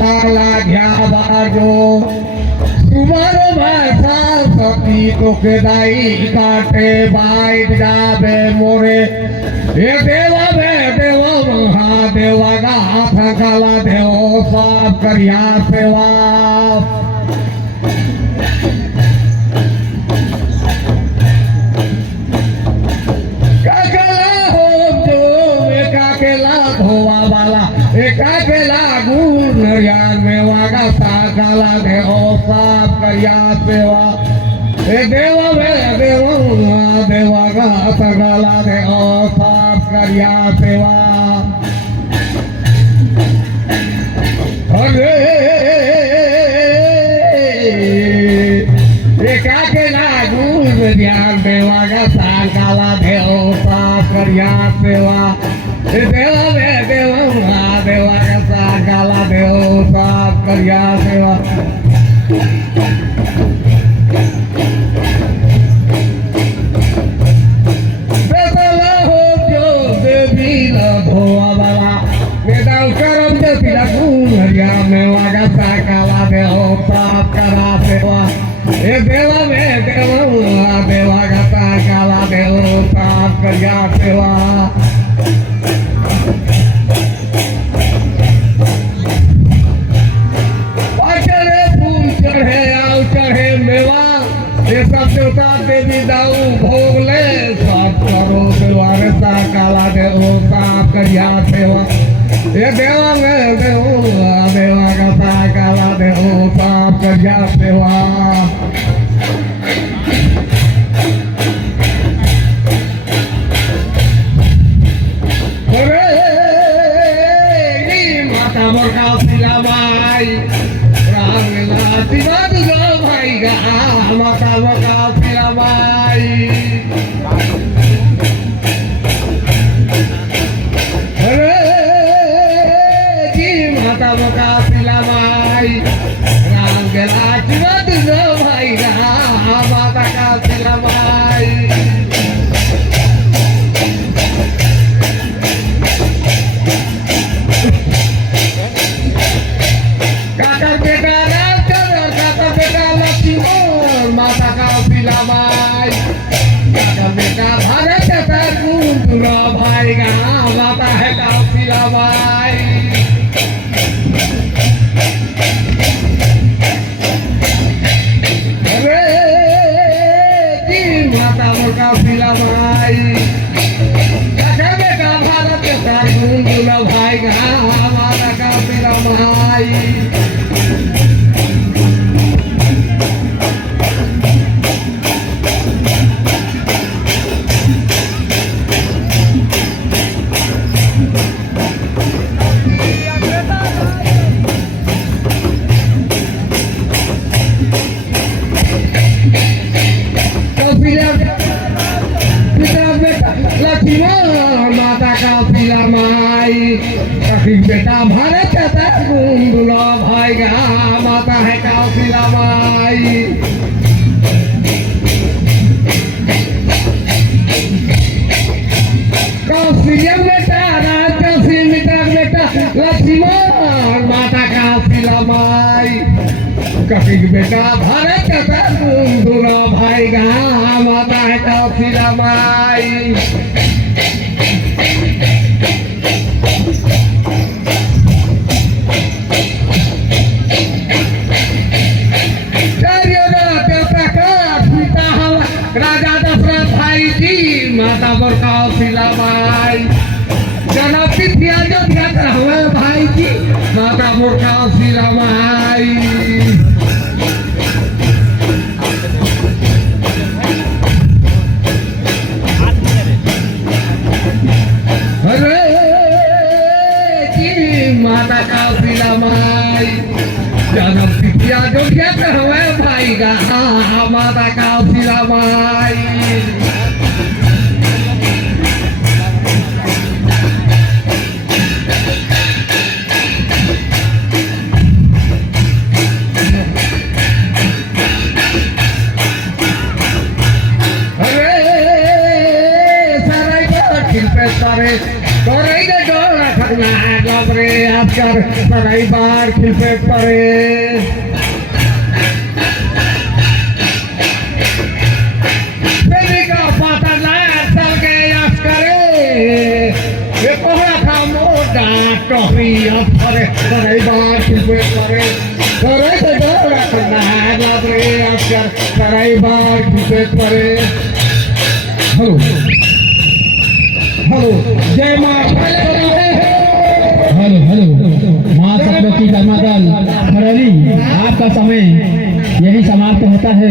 काला घ्या बाजो तुम्हारो भाषा सती तोके दाई काटे बाइट जाबे मोरे हे देवा महादेवा का हाथ काला देव साफ करिया सेवा एकाकेला गुण नरियान में वागा साकाला देव साफ करिया सेवा हे देवा देवा का सकाला देव साफ करिया सेवा अरे एकाकेला गुण नरियान में वागा साकाला देव साफ करिया सेवा हे देवा देवा का काला देव साफ करिया सेवा बेतला हो जो देवी न धोआ वाला बेदाव करम देती लगून हरिया में वागा सा काला देव साफ करा सेवा हे देवा देवा का सा काला देव साफ करिया सेवा सब देवता देवी दाऊ भोग ले साफ करो देवारे सा काला देव साफ करिया सेवा ये देवा का सा काला देव साफ करिया सेवा माता मोरका सिला भाई रांगला दिवा दिवा भाई गा माता मोरका सिला भाई अरे जी माता मोरका सिला भाई रांगला दिवा दिवा भाई गा माता का सिला भाई माता का सिला भाई बेटा भारत दूरा भाई गा माता है का सिला भाई अरे जी माता का सिला भाई बेटा भारत दूरा भाई गा माता का सिला भाई माता का सिला माई बेटा भारत दूल्हा भाई गा माता है का सिला माई कौशल्यम बेटा राजसी मिटा बेटा लक्ष्मण माता का सिला माई कपिल बेटा भारत दूल्हा भाई गा माता है का सिला माई राजा दशरथ भाई जी माता मोरका सिला भाई जनक तिथि अयोध्या हुए भाई जी माता मोरका सिला भाई अरे जी माता का सिला भाई जनक तिथि अयोध्या हुए भाई गा माता का सिला भाई आजकल सगाई बार खिलपे पड़े बेबी का पाता लाया चल के यश करे ये कोहरा था मोटा टोपी अब पड़े सगाई बार खिलपे पड़े करे तो जोड़ा करना है लाबरे आजकल सगाई बार खिलपे पड़े हेलो हेलो जय मां हेलो हेलो माँ सत्व की धर्मादल खरौली आपका समय यही समाप्त होता है।